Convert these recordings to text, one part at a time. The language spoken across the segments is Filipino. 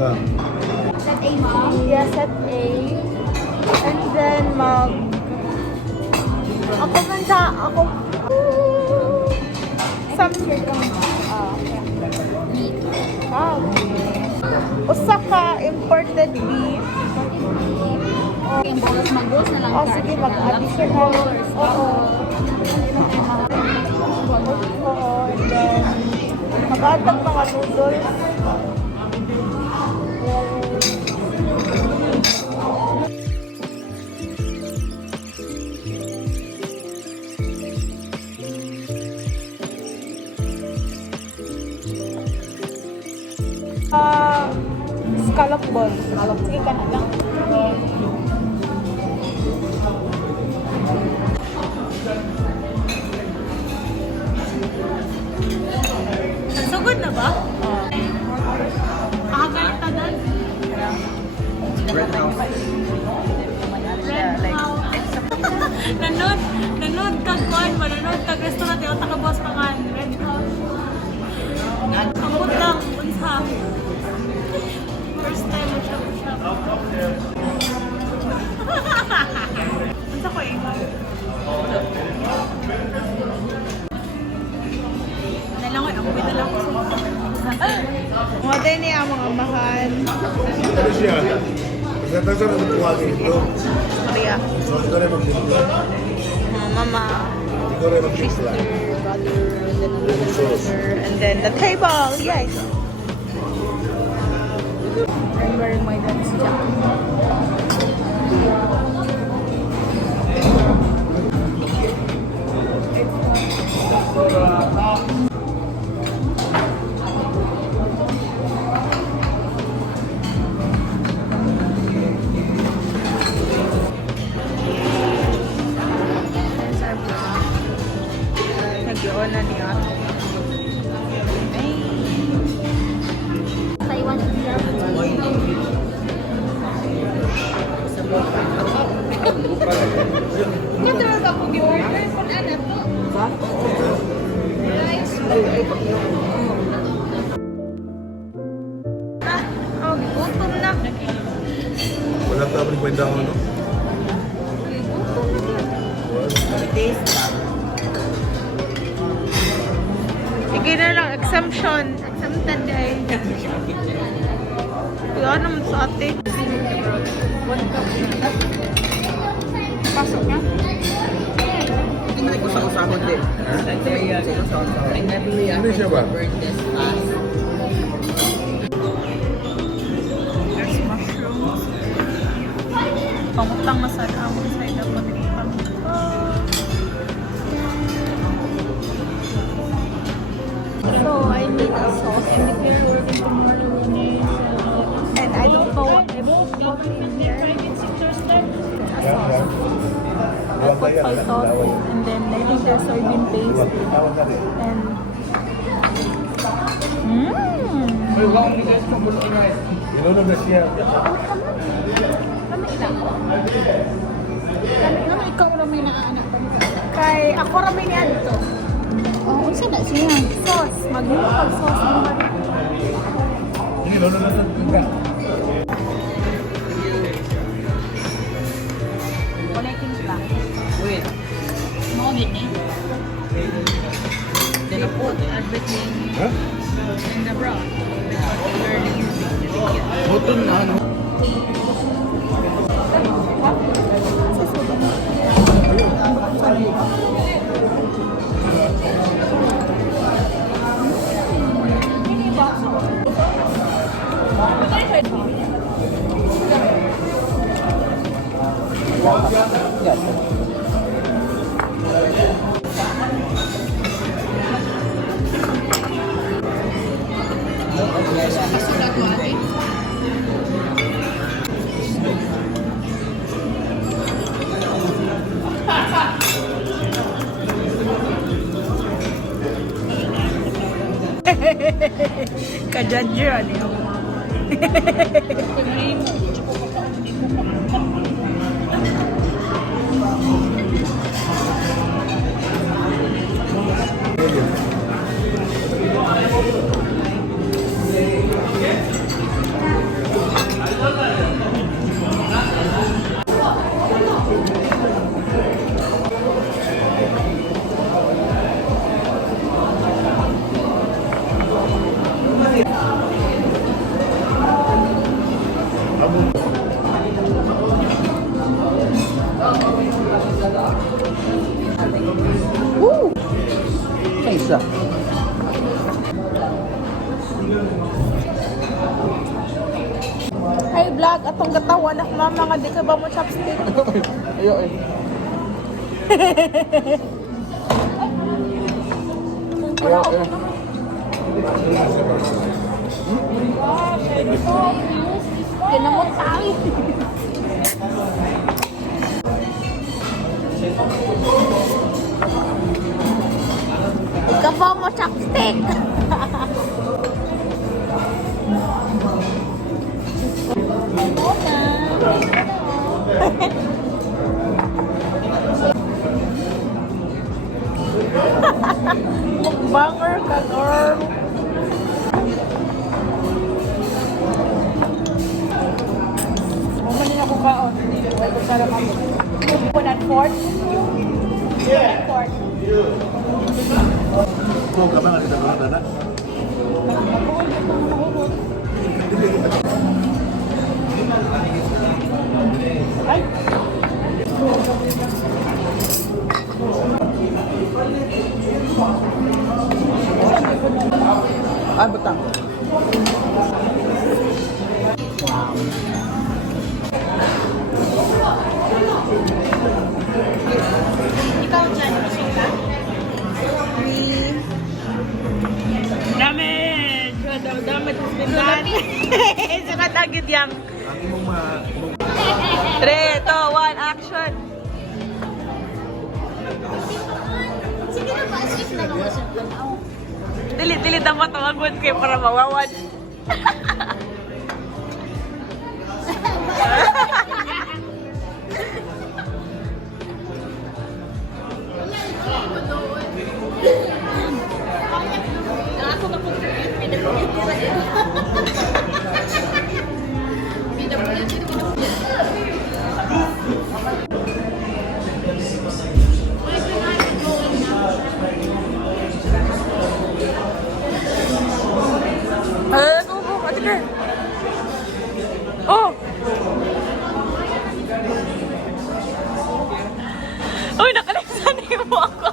Na. Set A, ma'am. Yeah, set A. And then ako man sa, ako, some, Meat. Osaka imported beef. Yung bolos mag-rolls na lang. Oh, sige, mag-additional. Oo. Oo, and then, mag-add ng mga noodles. Scallop ball. Sige ka na lang. So good na ba? Agalit na doon. Red House. Nanood kag kuan, manood kag restaurant yung taga-boss pa kan. Red House. Ang lang, unsa. First time mo shabu-shabu. Unsa ko eh? Nalangoy, ako bitalang ko. Mga tayo niya mga mahal. Ano siya? Nagkatasan ang tuwagin ito. Korea. So, ito rin mag-limpla. Mama. Ito rin mag-limpla. And then the table, yes. I'm wearing my dad's jacket. Nag-iwan na niya. Taiwan. Katulad ako gi-order kung ano to. Rice. Oh, gutom na. Wala ka pa rin kwenta ako, no? Sige na lang, exemption. Exempted eh. Kaya naman sa ate. Pasok na. Hindi mo nagkusang-usahon din. Ano siya ba? There's mushrooms. Pangutang masarap. Sa'yo dapat pang. So, I need a sauce. And if you're working tomorrow, and I don't know what in there. A sauce. I put soy sauce and then I think there's soybean paste and Ilunod na siya. Ano ikaw ramay na anak ko? kay ako rami niya dito. Oh, unsa na siya? Sauce, mag-local sauce ng bari. Ilunod na sa tingga. Connecting lang. Wait. Mo gid ni. Then I put Everything Ha? in the broth. button na ano. Pasulat mo ate. Ka-judger, ano yun? Woo! Sa isa. Hi vlog, atong gatawan na mama nga di ka ba mo chopstick? Ayo eh. Ayo eh. Kinamot tayo. Di ka ba mo chopstick? Mukbanger ka, girl. Mamanin ako kaon. Huwag ko sarap ako. 1/4? 1/4. Kung ka ba nga dito mga dana? Ay! Ay, butang. Ikaw dyan, busog ka? Damage! Damage has been done. Saka tagid yang. Ang imong mga... 3, 2, 1, action! Sige na ba? Asif na mga siyempre. Dilit ang matawagod kayo para mawawan. Ako na po. Subo, ate girl. Oh! Uy, nakaleksan mo ako.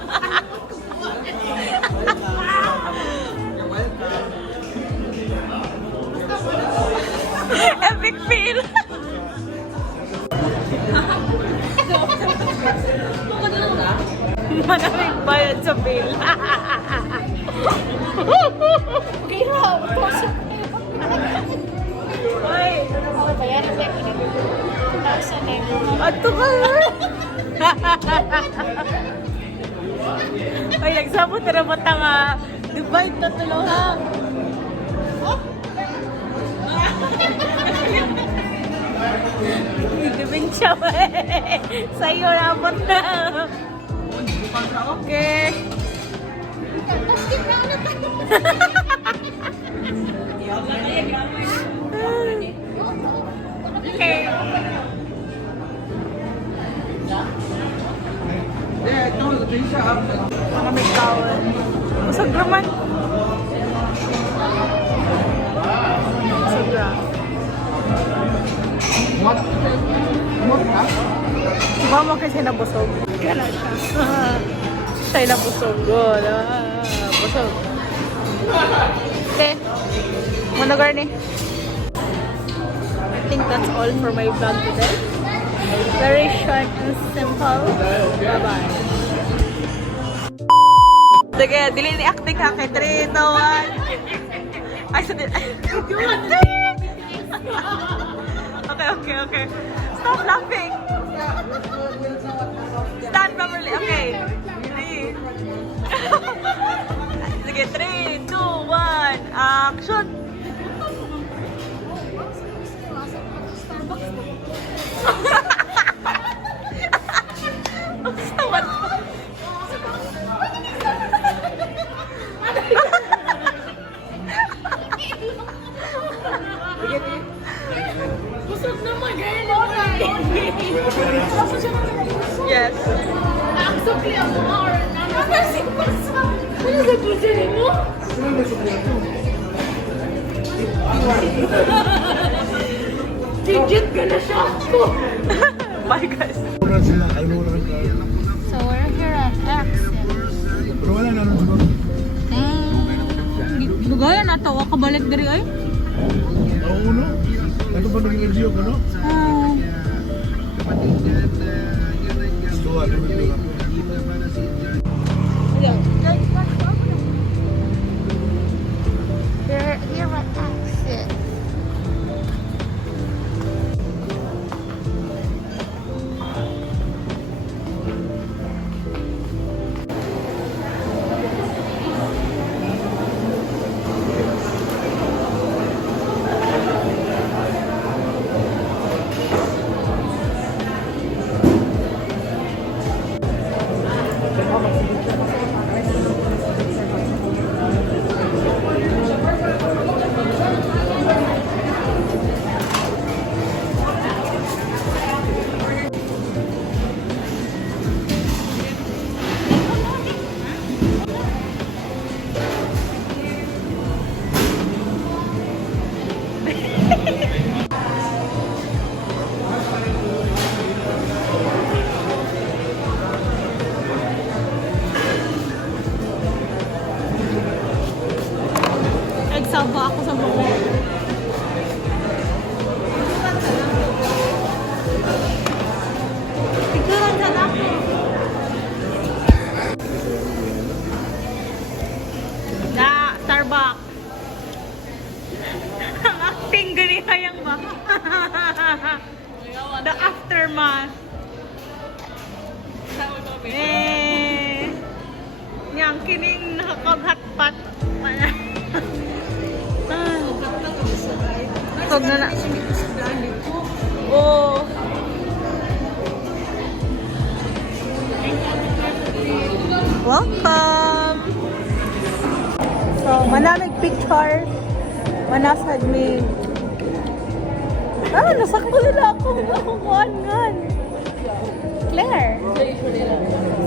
Epic fail. Maraming bayad sa bill. Kaya, pusok. Uy, bayaran niya ko nito. Nasa nemo. Ato ka na. Ay, nagsabot na naman nga. Dubai, tatulong ha. Dibing siya ba eh. Sa'yo naman na. Okay. Okay. Mga may kawan. Usag naman. Usag na. Mot ka? Si mama kasi nabusog. Gana siya. Siya'y nabusog. Wala. Busog. Okay. Managar ni. I think that's all for my vlog today. Very short and simple. Bye-bye. Sige, dili ni acting ha kay 3, 2, 1. Ay, sa Okay. Stop laughing. Stand properly. Okay. Sige, 3, 2, 1. Action. Busog naman. Gaya naman. Yes. Ang sukli ang mga or nanasing basa. Ano sa pusiri mo? Digit ka na siya ako. Bye guys. na sila. Ayaw mo lang ka. So we're here at Exit. Pero wala na nun siguro. Lugayan na to. Kabalik diri ay. Oo, no? Ito pa naging LGO ko, no? Oh. So, ano ba ito? We're here at Exit. Nagsaba ako sa mga. Picturean ka na ako. Na, Starbucks. Ang acting ganihayang ba? The aftermath. Yang kining nakakab-hotpot. Tog na na. Oh. Welcome. So, manamig picture. Manasad me. Nasakto nila ako. Akong kuhan. Claire.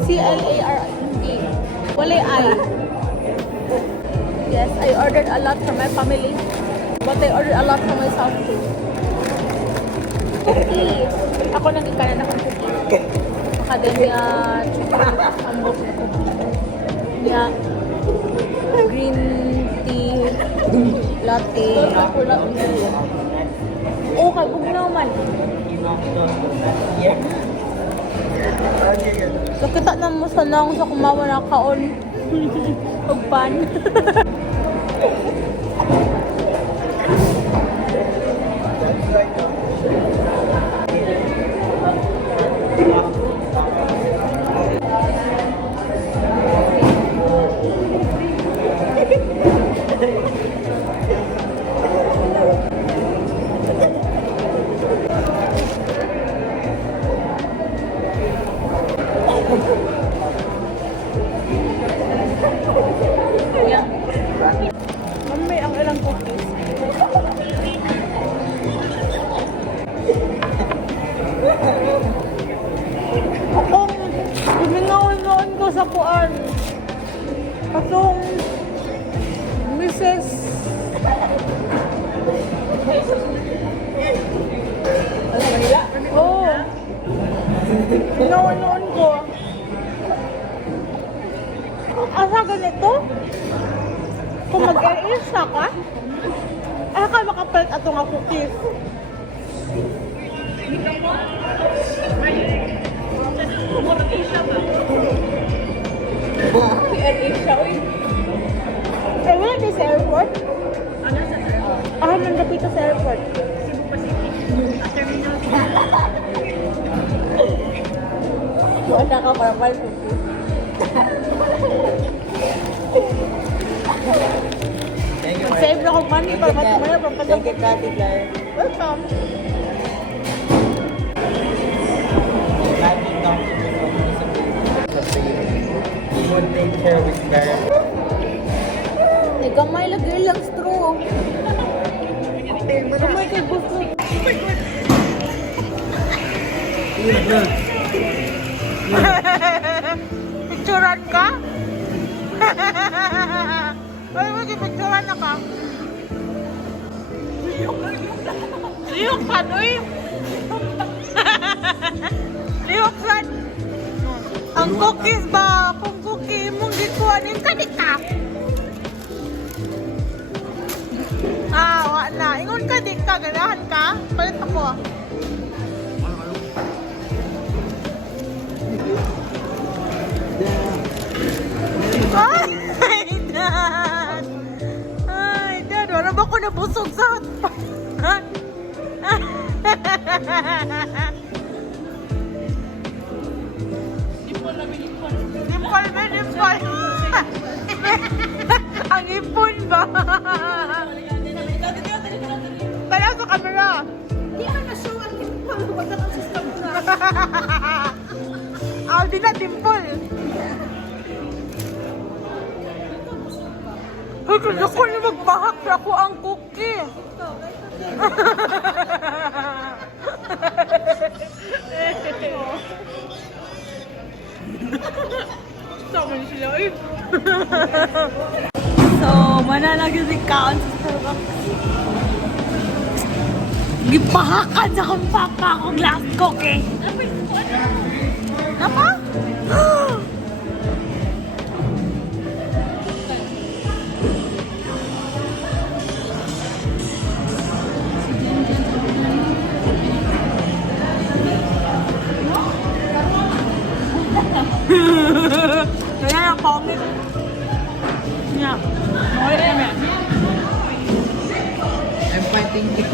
C-L-A-R-E. Walay I. Yes, I ordered a lot for my family. But I ordered a lot for myself too. Cookies. Ako nagkikanan akong cookies. Academia chocolate. Ambok na cookies. Yeah. Green tea. Latte. Oh, kabog naman. So, kita na mo sa lang sa kumawa na kaon. Pagpan. Mami, ang ilang cookies. Akong umingawan ko sa kuan. Kasong Mrs. Oo. Umingawan ko. Asa ganito? Kung mag-air-air ka, ka makapalit ato nga cookies. Air-Asia, uy. Eh, wala din sa airport? Ano sa airport? Nandapito sa airport. Cebu Pacific. Terminal. Wala ka para palit cookies. Save na kong money para matumaya from Thank you, Kati Claire. Welcome. You would take care of it, Claire. Gamay lagi lang straw. Gamay kay gusto. Picturean ka? Ay, mag-picturean na ka. Liyok ka, uy. Liyok ka? Ganahan ka? Palit ako. Ay, Dad! Ay, Dad, wala ba ako nabusog sa hotpot? Dimpol. Ang ipon ba? Kaya sa camera. Hindi ka na-show ang dimple. Wala kang system na. Di na dimple. Ay, kaya ko na magbahak na ako ang cookie. Tama niyo sila eh. So, manalagyan si Kaon sa Starbucks. Gipahakan sa kong papa akong glass cookie. Apa? Kaya ang pangit. Yeah. Okay kami. I'm fighting you.